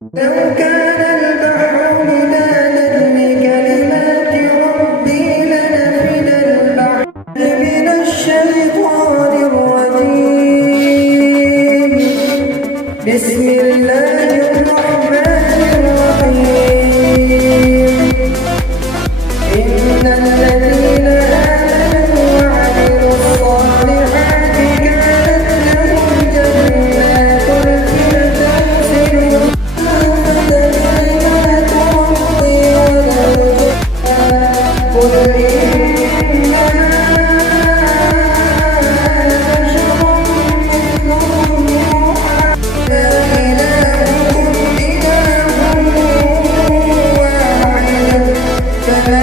لو كان البحر مدادا لكلمات ربي لنفد البحر من الشيطان الرجيم. بسم الله الرحمن الرحيم. إن الذين آمنوا وعملوا الصالحات كانت لهم جنات الفردوس نزلا. كلمات ربي ولو قل إنما أنا بشر مثلكم يوحى لا إلهكم إله واحد فمن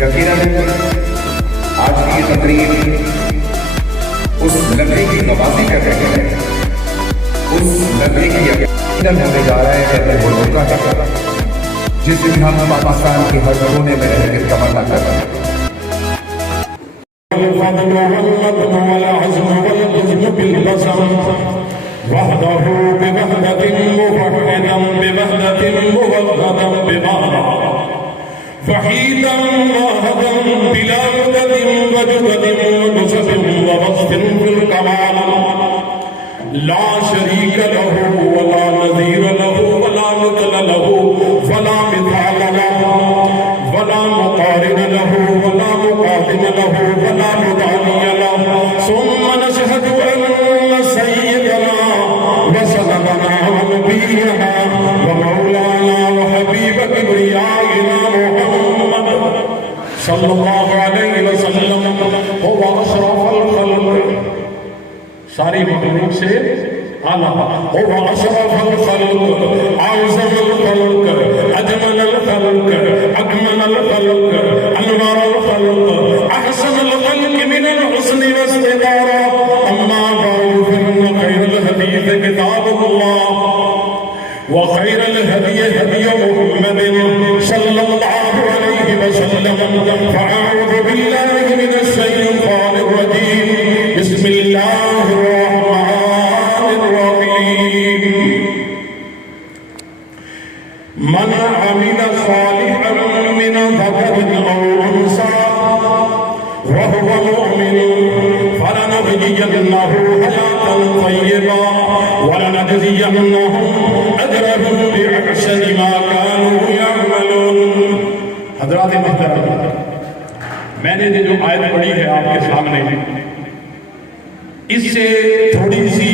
یقیناً آج کی یہ تقریب اس لمحے کی نوازی کا کہتے ہیں، اس لمحے کی یقیناً ہونے جا رہا ہے کہ وہ موقع ہے جس دن ہم پاکستان کے ہر کونے میں رہ کر تمنا کر رہے ہیں۔ الفضل والمدن والعزم والعزم بالبصر وحده بوحدة موحدا بوحدة موحدا بوحدة وحيدا واحدا بلا مدد وجدد ونسب ووصف في الكمال لا شريك له ولا نظير له ولا مثل له ولا مثال له ولا مقارن له ولا مقادم له ولا مداني له ثم نشهد أن سيدنا وسندنا ونبينا ومولانا وحبيب كبريائنا محمد صلى الله عليه وسلم هو أشرف الخلق ساری مخلوق سے اعلیٰ هو أشرف الخلق أعظم الخلق أجمل الخلق أكمل الخلق أنور الخلق أحسن الخلق من الحسن واستدارة. أما بعد فإن خير الحديث كتاب الله وخير الهدي هدي محمد صلى الله عليه وسلم. فأعوذ بالله من الشيطان الرجيم. بسم الله الرحمن الرحيم. من عمل صالحا من ذكر أو أنثى وهو مؤمن فلنحيينه حياة طيبة ولنجزينهم أجرهم بأحسن ما كانوا يعملون. حضرات محترم، میں نے جو آیت پڑھی ہے آپ کے سامنے، اس سے تھوڑی سی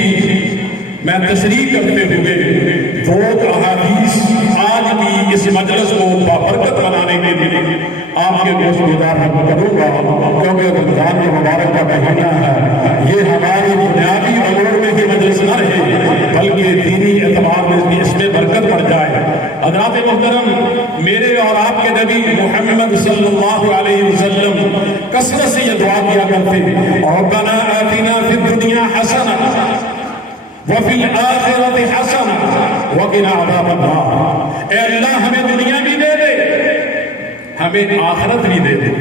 میں تصریح کرتے ہوئے وہ احادیث آج کی اس مجلس کو بابرکت بنانے کے لیے آپ کے گوشت گزار کروں گا، کیونکہ رمضان مبارک کا مہینہ ہے. یہ ہماری بنیادی امور میں ہی مجلس نہ رہے بلکہ دینی اعتبار میں بھی اس میں برکت بڑھ جائے. حضرات محترم، میرے اور آپ کے نبی محمد صلی اللہ علیہ وسلم کثرت سے یہ دعا کیا کرتے ہیں، ربنا آتنا فی الدنیا حسنہ وفی الآخرۃ حسنہ وقنا عذاب النار. اے اللہ ہمیں دنیا بھی دے دے، ہمیں آخرت بھی دے دے.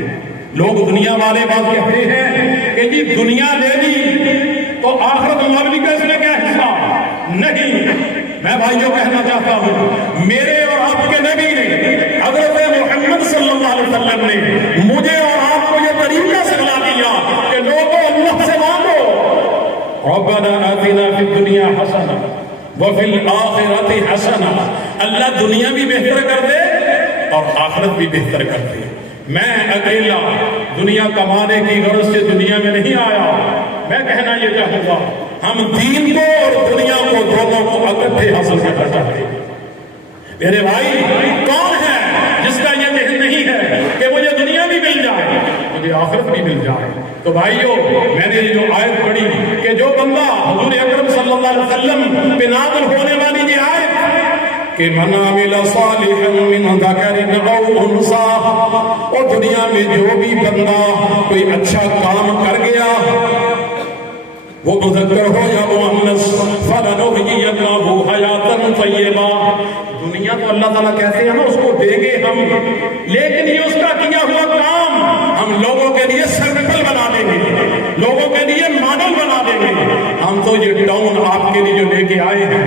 لوگ دنیا والے بات کہتے ہیں کہ جی دنیا دے دی تو آخرت مابلی کا اس میں کیا حصہ؟ نہیں. میں بھائیوں کہنا چاہتا ہوں، میرے اور آپ کے نبی نے حضرت محمد صلی اللہ علیہ وسلم نے مجھے اور آپ کو یہ طریقہ سکھلا دیا کہ لوگوں اللہ سے مانگو ربنا آتنا فی الدنیا حسنہ وفی الآخرۃ حسنہ. اللہ دنیا بھی بہتر کر دے اور آخرت بھی بہتر کر دے. میں اکیلا دنیا کمانے کی غرض سے دنیا میں نہیں آیا. میں کہنا یہ چاہوں گا، ہم دین کو اور دنیا کو دونوں کو اکٹھے حاصل کرنا چاہتے ہیں. میرے بھائی، کون ہے جس کا یہ ذہن نہیں ہے کہ مجھے دنیا بھی مل جائے مجھے آخرت بھی مل جائے؟ تو بھائیو، میں نے جو آیت پڑھی کہ جو بندہ حضور اکرم صلی اللہ علیہ وسلم پہ نازل ہونے والی یہ آیت کہ من عمل صالحا من ذکر او انثى، اور دنیا میں جو بھی بندہ کوئی اچھا کام کر گیا وہ مذکر ہو یا مؤنث فلنحیینہ حیاۃ طیبہ. دنیا تو اللہ تعالیٰ کہتے ہیں نا اس کو دیں گے ہم، لیکن یہ اس کا کیا ہوا کام ہم لوگوں کے لیے تو یہ ٹاؤن آپ کے لیے جو لے کے آئے ہیں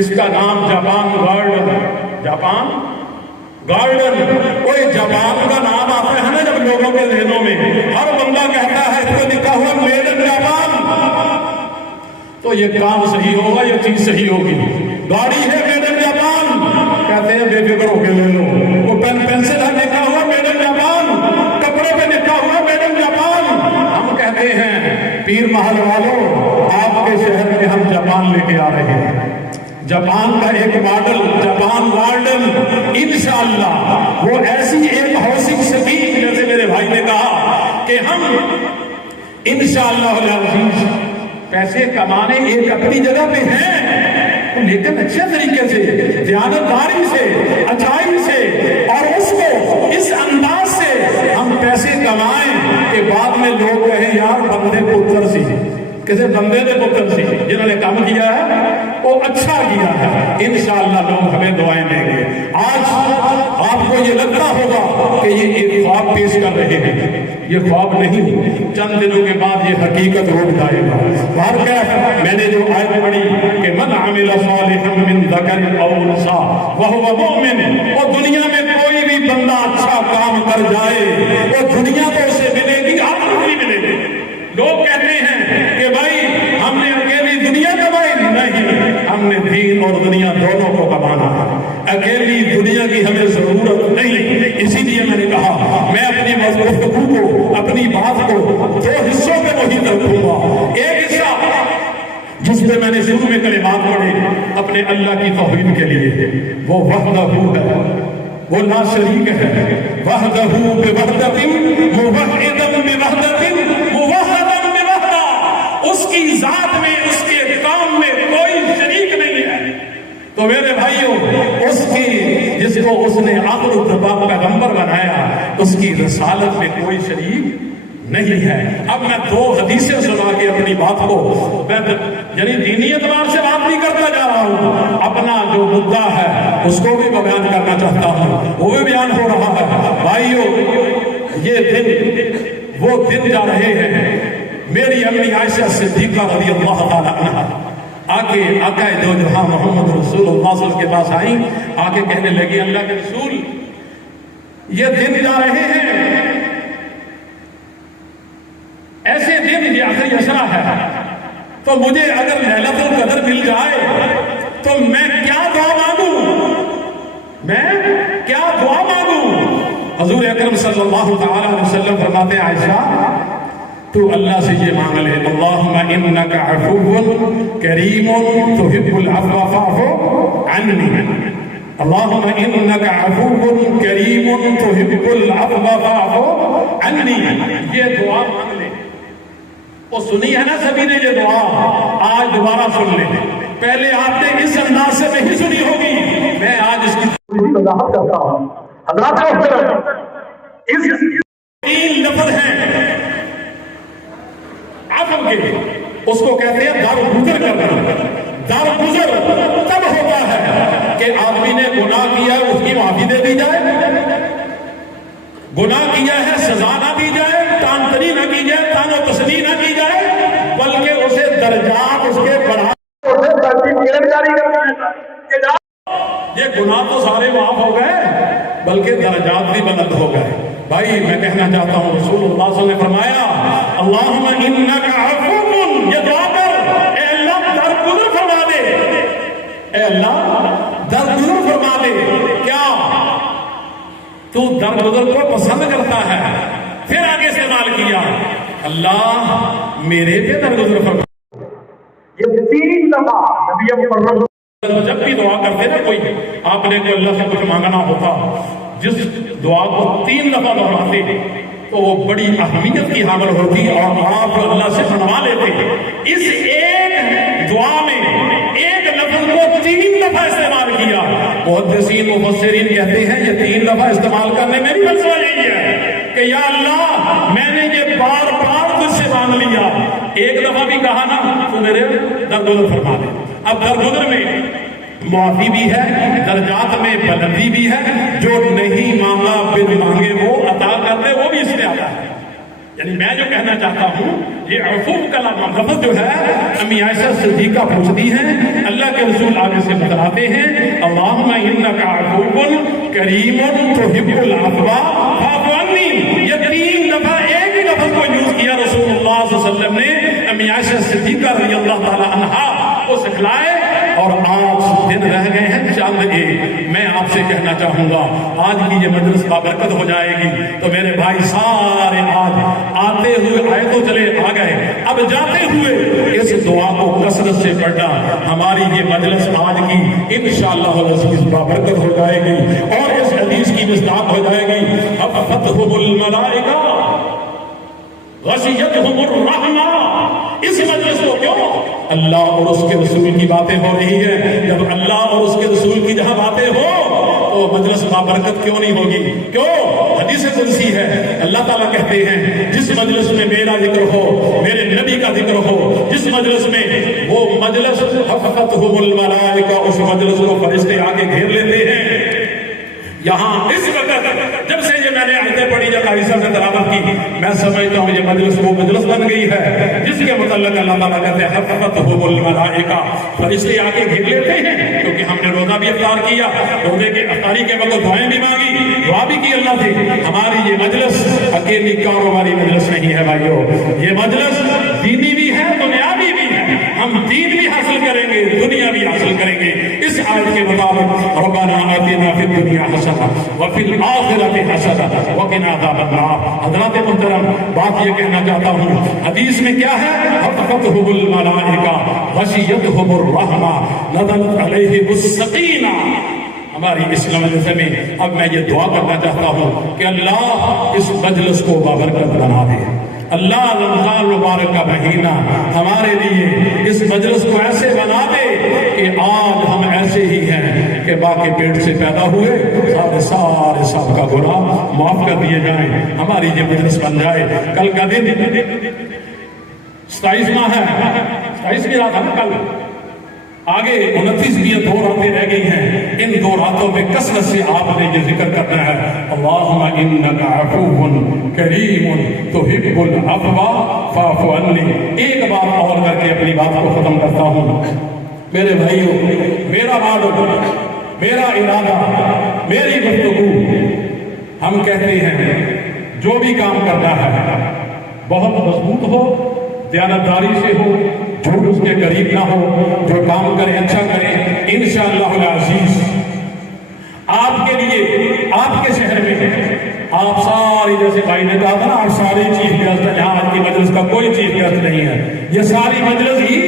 اس کا نام جاپان گارڈن. Japan garden. کوئی جاپان کا نام آتا ہے نا جب لوگوں کے ذہنوں میں, ہر بندہ کہتا ہے اس کو لکھا ہوا میڈ ان جاپان, تو یہ کام صحیح ہوگا, یہ چیز صحیح ہوگی. گاڑی ہے میڈ ان جاپان, کہتے ہیں بے فکر ہو کے لے لو. وہ پینسل ہے لکھا ہوا میڈ ان جاپان, کپڑے پہ لکھا ہوا میڈ ان جاپان. ہم کہتے ہیں پیر محل والوں آپ کے شہر میں ہم جاپان لے کے آ رہے ہیں. جاپان کا ایک ماڈل جاپان گارڈن انشاءاللہ وہ ایسی ایک ہاؤسنگ سکیم, جیسے میرے بھائی نے کہا کہ ہم انشاءاللہ العزیز پیسے کمانے ایک اپنی جگہ پہ ہیں, لیکن اچھے طریقے سے, دیانتداری سے, اچھائی سے, اور اس کو اس انداز سے ہم پیسے کمائیں کہ بعد میں لوگ کہیں یار بندے پتر سی, کسی بندے نے پتر سی, جنہوں نے کام کیا ہے وہ اچھا کیا ہے. انشاءاللہ لوگ ہمیں دعائیں دیں گے. آج آپ کو یہ لگتا ہوگا کہ یہ ایک خواب پیش کر رہے ہیں, یہ خواب نہیں, چند دنوں کے بعد یہ حقیقت روپ جائے گا. باہر کیا میں نے جو آیت پڑھی کہ من عمل صالحا من ذکر او انثى وهو مؤمن, وہ دنیا میں کوئی بھی بندہ اچھا کام کر جائے وہ دنیا تو اسے ملے گی, آخرت بھی ملے گی. لوگ کہتے ہیں کہ بھائی ہم نے اکیلی دنیا کمائی, نہیں, ہم نے دین اور دنیا دونوں کو کمانا ہے. اکیلی دنیا کی ہمیں ضرورت نہیں. اسی لیے میں نے کہا میں اپنی گفتگو کو, اپنی بات کو دو حصوں میں محیط رکھوں گا. ایک حصہ جس میں نے شروع میں کلمات پڑھے اپنے اللہ کی توحید کے لیے, وہ وحدہ ہے, وہ لا شریک ہے. وحدہ بوحدۃ موحدا بوحدۃ موحدا بوحدہ, اس کی ذات میں, اس کے کام میں کوئی شریک نہیں ہے. تو میرے بھائیوں, اس کی جس کو اس نے آخر الزمان پیغمبر بنایا اس کی رسالت میں کوئی شریک نہیں ہے. اب میں دو حدیثیں سنا کے اپنی بات کو, میں یعنی دینی اعتبار سے بات نہیں کرتا جا رہا ہوں, اپنا جو مدعا ہے اس کو بھی میں بیان کرنا چاہتا ہوں, وہ بھی بیان ہو رہا ہے. بھائیوں یہ دن وہ دن جا رہے ہیں. میری امی عائشہ صدیقہ رضی اللہ تعالیٰ عنہا آگے آقا دو جہاں محمد رسول اللہ صلی اللہ علیہ وسلم کے پاس آئیں, آگے کہنے لگی اللہ کے رسول یہ دن جا رہے ہیں, ایسے دن یہ آخری عشرہ ہے, تو مجھے اگر لیلۃ القدر مل جائے تو میں کیا دعا مانگوں, میں کیا دعا مانگوں. حضور اکرم صلی اللہ تعالی علیہ وسلم فرماتے ہیں عائشہ تو اللہ سے یہ مانگ لے, اللہم انک عفو کریم تحب العفو فاعف عنی, اللہم انک عفو کریم تحب العفو فاعف عنی. یہ دعا مانگ لے. وہ سنی ہے نا سبھی نے یہ دعا, آج دوبارہ سن لیں. پہلے آپ نے اس انداز سے نہیں سنی ہوگی, میں آج اس کی وضاحت کرتا ہوں. حضرات اس تین لفظ ہیں عفو کے, اس کو کہتے ہیں در گزر کرنا. در گزر تب ہوتا ہے کہ آدمی نے گناہ کیا اس کی معافی دے دی جائے, گناہ کیا ہے سزا نہ دی جائے, تان تنی نہ کی جائے, تان و تسلی نہ کی جائے, بلکہ اسے درجات اس کے بڑھا, یہ گناہ تو سارے معاف ہو گئے بلکہ درجات بھی بلند ہو گئے. بھائی میں کہنا چاہتا ہوں رسول اللہ صلی اللہ علیہ وسلم نے فرمایا اللہم انک عفو, یہ دعا کر اے اللہ درگزر فرما دے, اے اللہ درگزر فرما دے. کیا تو درگزر کو پسند کرتا ہے؟ پھر آگے استعمال کیا اللہ میرے پہ درگزر فرما. یہ تین دفعہ نبی اکرم جب بھی دعا کرتے نا کوئی, آپ نے کوئی اللہ سے کچھ مانگنا ہوتا, جس دعا کو تین دفعہ دہراتے تو وہ بڑی اہمیت کی حامل ہوتی اور آپ اللہ سے منوا لیتے. اس ایک دعا میں ایک لفظ کو تین دفعہ استعمال کیا. محدثین مفسرین کہتے ہیں یہ تین دفعہ استعمال کرنے میں بھی فلسفہ یہی ہے کہ یا اللہ میں نے یہ بار بار تجھ سے مانگ لیا, ایک دفعہ بھی کہا نا تو میرے درگزر فرما دے. اب درگزر میں معافی بھی ہے, درجات میں بلندی بھی ہے, جو نہیں مانگا بن مانگے وہ عطا کر دے, وہ بھی اس میں آتا ہے. یعنی میں جو کہنا چاہتا ہوں یہ عفو کا لفظ جو ہے امی عائشہ صدیقہ پوچھتی ہیں، اللہ کے رسول آگے سے بتلاتے ہیں اللہم انک عفو کریم تحب العفو فاعف عنی. یہ 3 دفعہ ایک ہی لفظ کو یوز کیا رسول اللہ صلی اللہ علیہ وسلم نے امی عائشہ صدیقہ رضی اللہ تعالی عنہا کو سکھلائے. اور آج دن رہ گئے ہیں چند ایک. میں آپ سے کہنا چاہوں گا آج کی یہ مجلس بابرکت ہو جائے گی تو میرے بھائی سارے آج آتے ہوئے آئے تو چلے آ گئے، اب جاتے ہوئے اس دعا کو کثرت سے پڑھنا. ہماری یہ مجلس آج کی انشاءاللہ العزیز بابرکت ہو جائے گی اور اس حدیث کی مصداق ہو جائے گی حفتہم الملائکہ غشیتہم الرحمہ. اس مجلس کو کیوں؟ اللہ اور اس کے رسول کی باتیں ہو رہی ہیں. جب اللہ اور اس کے رسول کی جہاں باتیں ہو تو مجلس بابرکت کیوں نہیں ہوگی؟ کیوں؟ حدیث قدسی ہے، اللہ تعالیٰ کہتے ہیں جس مجلس میں میرا ذکر ہو، میرے نبی کا ذکر ہو، جس مجلس میں وہ مجلس حفتہم الملائکہ، اس مجلس کو فرشتے آ کے گھیر لیتے ہیں. یہاں اس وقت جب سے یہ میں نے آیتیں پڑھی یا قائصہ سے تلاوت کی، میں سمجھتا ہوں یہ مجلس وہ مجلس بن گئی ہے جس کے متعلق اللہ تعالیٰ کہتے ہیں حفتہم الملائکہ، فرشتے آ کے گھیر لیتے ہیں. کیونکہ ہم نے روزہ بھی افطار کیا، روزے کی افطاری کے وقت دعائیں بھی مانگی، دعا بھی کی اللہ سے. ہماری یہ مجلس اکیلی کاروباری مجلس نہیں ہے بھائیو، یہ مجلس دینی بھی ہے، دنیاوی بھی ہے. ہم دین بھی حاصل کریں گے، دنیا بھی حاصل کریں گے. اس آیت کے مطابق ربنا آتنا فی الدنیا حسنہ وفی الآخرۃ حسنہ وقنا عذاب النار. حضرات محترم، بات یہ کہنا چاہتا ہوں حدیث میں کیا ہے؟ حفتہم الملائکہ غشیتہم الرحمہ نزلت علیہم السکینہ. ہماری اسلام میں اب میں یہ دعا کرنا چاہتا ہوں کہ اللہ اس مجلس کو بابرکت بنا دے. اللہ رمضان مبارک کا مہینہ ہمارے لیے اس مجلس کو ایسے بنا دے کہ آج ہم ایسے ہی ہیں کہ باقی پیٹ سے پیدا ہوئے سارے سب کا گناہ معاف کر دیے جائیں. ہماری یہ مجلس بن جائے. کل کا دن 27واں ہے، 27ویں رات ہے کل، آگے 29 2 راتیں رہ گئی ہیں. ان 2 راتوں میں کثرت سے آپ نے یہ ذکر کرنا ہے اللہم انک عفو کریم تحب العفو فاعف عنی. ایک بات اور کر کے اپنی بات کو ختم کرتا ہوں. میرے بھائیو، میرا معلوم، میرا ارادہ، میری گفتگو، ہم کہتے ہیں جو بھی کام کرنا ہے بہت مضبوط ہو، دیانتداری سے ہو، جھوٹ اس کے قریب نہ ہو. جو کام کریں اچھا کریں. انشاءاللہ العزیز آپ کے لیے آپ کے شہر میں آپ ساری، جیسے بھائی نے کہا تھا نا، آپ ساری چیف گیسٹ ہیں. یہاں آج کی مجلس کا کوئی چیف گیسٹ نہیں ہے، یہ ساری مجلس ہی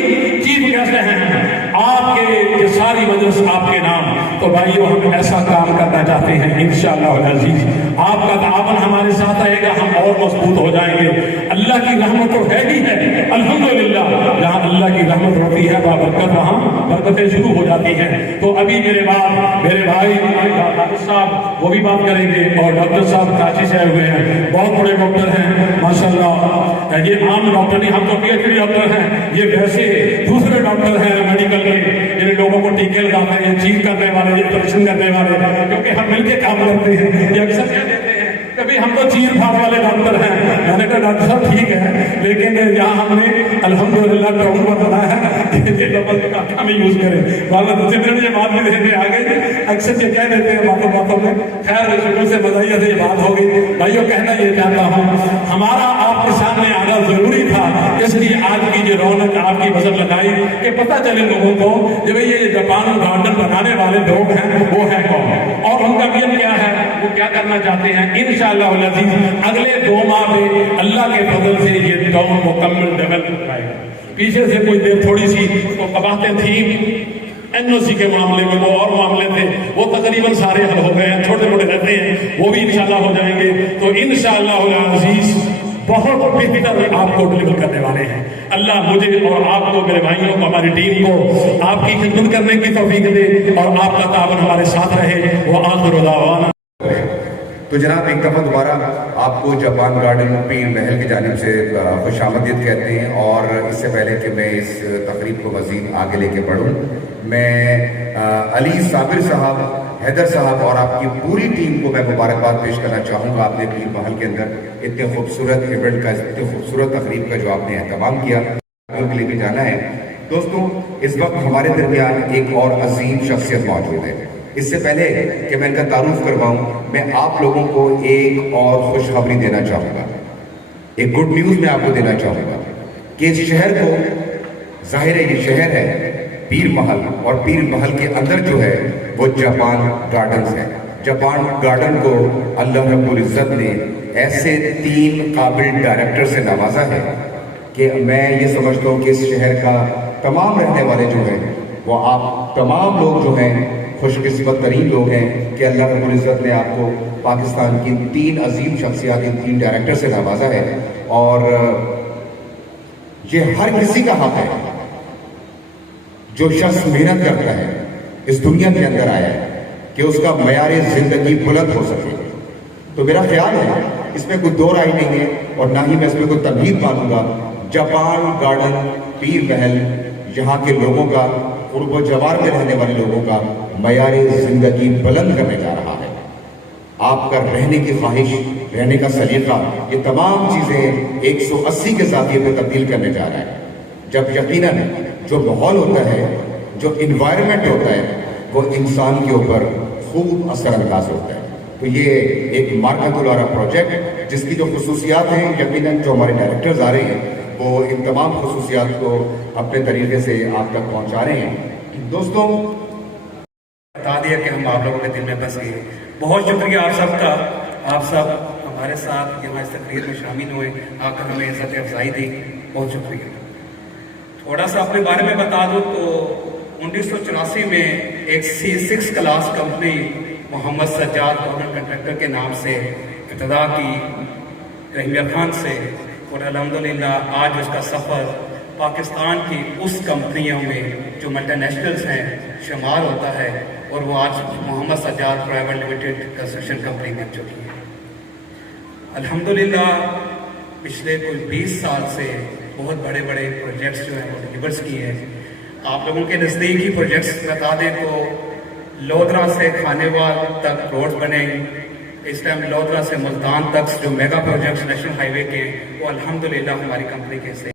چیف گیسٹ ہیں. آپ کے یہ ساری مجلس آپ کے نام. تو بھائیو ہم ایسا کام کرنا چاہتے ہیں انشاءاللہ العزیز. آپ کا تعاون ہمارے ساتھ آئے گا، ہم اور مضبوط ہو جائیں گے. اللہ کی رحمت تو ہے ہی ہے الحمدللہ. جہاں اللہ کی رحمت ہوتی ہے بابرکت وہاں برکتیں شروع ہو جاتی ہیں. تو ابھی میرے بھائی ڈاکٹر صاحب وہ بھی بات کریں گے، اور ڈاکٹر صاحب کراچی سے آئے ہوئے ہیں، بہت بڑے ڈاکٹر ہیں ماشاءاللہ. یہ عام ڈاکٹر نہیں، ہم تو پی ایچ ڈی ڈاکٹر ہیں، یہ ویسے دوسرے ڈاکٹر ہیں میڈیکل میں، جن لوگوں کو ٹیکے لگاتے ہیں، چیک کرنے والے، انجیکشن کرنے والے، کیونکہ ہم مل کے کام کرتے ہیں. یہ اکثر کہہ دیتے ہیں کبھی ہم تو چیر پھاڑ والے ڈاکٹر ہیں. میں نے کہا ڈاکٹر صاحب ٹھیک ہے، لیکن یہاں ہم نے الحمدللہ ٹاؤن بتایا ہے کہ لفظ کا ہم یوز کریں. جتنے یہ بات بھی دیکھنے آ گئی، اکثر یہ کہہ دیتے ہیں باتوں میں. خیر شکر سے بدائیے سے یہ بات ہو گئی. بھائیو کہنا یہ چاہتا ہوں ہمارا آپ کے سامنے آنا ضروری تھا، اس لیے آج کی جو رونق آپ کی نظر لگائی کہ پتہ چلے لوگوں کو کہ بھئی یہ جاپان گارڈن بنانے والے لوگ ہیں وہ ہیں کون، اور ان کا ویژن کیا ہے، وہ کیا کرنا چاہتے ہیں. انشاءاللہ العزیز اگلے 2 ماہ میں اللہ کے فضل سے یہ ٹاؤن مکمل ڈیولپ ہو جائے گا. پیچھے سے کوئی دیر تھوڑی سی تو قباحتیں تھیں این او سی کے معاملے میں، وہ اور معاملے تھے، وہ تقریباً سارے حل ہو گئے ہیں. چھوٹے موٹے رہتے ہیں وہ بھی انشاءاللہ ہو جائیں گے. تو انشاءاللہ العزیز بہت بہتر آپ کو ڈلیور کرنے والے ہیں. اللہ مجھے اور آپ کو، میرے بھائیوں کو، ہماری ٹیم کو آپ کی خدمت کرنے کی توفیق دے اور آپ کا تعاون ہمارے ساتھ رہے. وہ آخر دعوانا. تو جناب ایک دفعہ دوبارہ آپ کو جاپان گارڈن پیر محل کی جانب سے خوش آمدید کہتے ہیں. اور اس سے پہلے کہ میں اس تقریب کو مزید آگے لے کے بڑھوں، میں علی صابر صاحب حیدر صاحب اور آپ کی پوری ٹیم کو میں مبارکباد پیش کرنا چاہوں گا. آپ نے پیر محل کے اندر اتنے خوبصورت ایونٹ کا، اتنے خوبصورت تقریب کا جو آپ نے اہتمام کیا کے لے کے جانا ہے. دوستوں اس وقت ہمارے درمیان ایک اور عظیم شخصیت موجود ہے. اس سے پہلے کہ میں ان کا تعارف کرواؤں، میں آپ لوگوں کو ایک اور خوشخبری دینا چاہوں گا. ایک گڈ نیوز میں آپ کو دینا چاہوں گا کہ اس شہر کو، ظاہر ہے یہ شہر ہے پیر محل، اور پیر محل کے اندر جو ہے وہ جاپان گارڈنز ہے. جاپان گارڈن کو اللہ رب العزت نے ایسے 3 قابل ڈائریکٹر سے نوازا ہے کہ میں یہ سمجھتا ہوں کہ اس شہر کا تمام رہنے والے جو ہیں وہ آپ تمام لوگ جو ہیں خوش قسمت ترین لوگ ہیں کہ اللہ رب العزت نے آپ کو پاکستان کی 3 عظیم شخصیات، 3 ڈائریکٹر سے نوازا ہے. اور یہ ہر کسی کا حق ہے جو شخص محنت کرتا ہے، اس دنیا کے اندر آیا ہے، کہ اس کا معیار زندگی بلند ہو سکے. تو میرا خیال ہے اس میں کوئی دو رائے نہیں ہے اور نہ ہی میں اس میں کوئی تمہید مانوں گا. جاپان گارڈن پیر محل یہاں کے لوگوں کا، قرب و جوار میں رہنے والے لوگوں کا معیار زندگی بلند کرنے جا رہا ہے. آپ کا رہنے کی خواہش، رہنے کا سلیقہ، یہ تمام چیزیں 180 کے زاویے پہ تبدیل کرنے جا رہا ہے. جب یقیناً جو ماحول ہوتا ہے، جو انوائرمنٹ ہوتا ہے، وہ انسان کے اوپر خوب اثر انداز ہوتا ہے. تو یہ ایک مارکت الارا پروجیکٹ جس کی جو خصوصیات ہیں، یقیناً جو ہمارے ڈائریکٹرز آ رہے ہیں وہ ان تمام خصوصیات کو اپنے طریقے سے آپ تک پہنچا رہے ہیں. دوستوں بتا دیا کہ ہم آپ لوگوں کے دل میں بس گئے. بہت شکریہ آپ سب کا. آپ سب ہمارے ساتھ یہاں اس تقریر میں شامل ہوئے، آ کر ہمیں عزت افزائی دی. بہت شکریہ. تھوڑا سا اپنے بارے میں بتا دوں تو 1984 میں ایک C6 کلاس کمپنی محمد سجاد گورنمنٹ کنٹریکٹر کے نام سے ابتدا کی رحیمیہ خان سے، اور الحمدللہ آج اس کا سفر پاکستان کی اس کمپنیوں میں جو ملٹی نیشنلز ہیں شمار ہوتا ہے، اور وہ آج Muhammad Sajjad private limited construction company بن چکی ہے. الحمدللہ پچھلے کوئی 20 سال سے بہت بڑے بڑے پروجیکٹس جو ہیں وہ ڈیلیورس کیے ہیں. آپ لوگوں کے نزدیکی پروجیکٹس بتا دیں تو لودھرا سے کھانے وال تک روڈ بنے. اس ٹائم لودھرا سے ملتان تک جو میگا پروجیکٹس نیشنل ہائی وے کے، وہ الحمدللہ ہماری کمپنی کے سے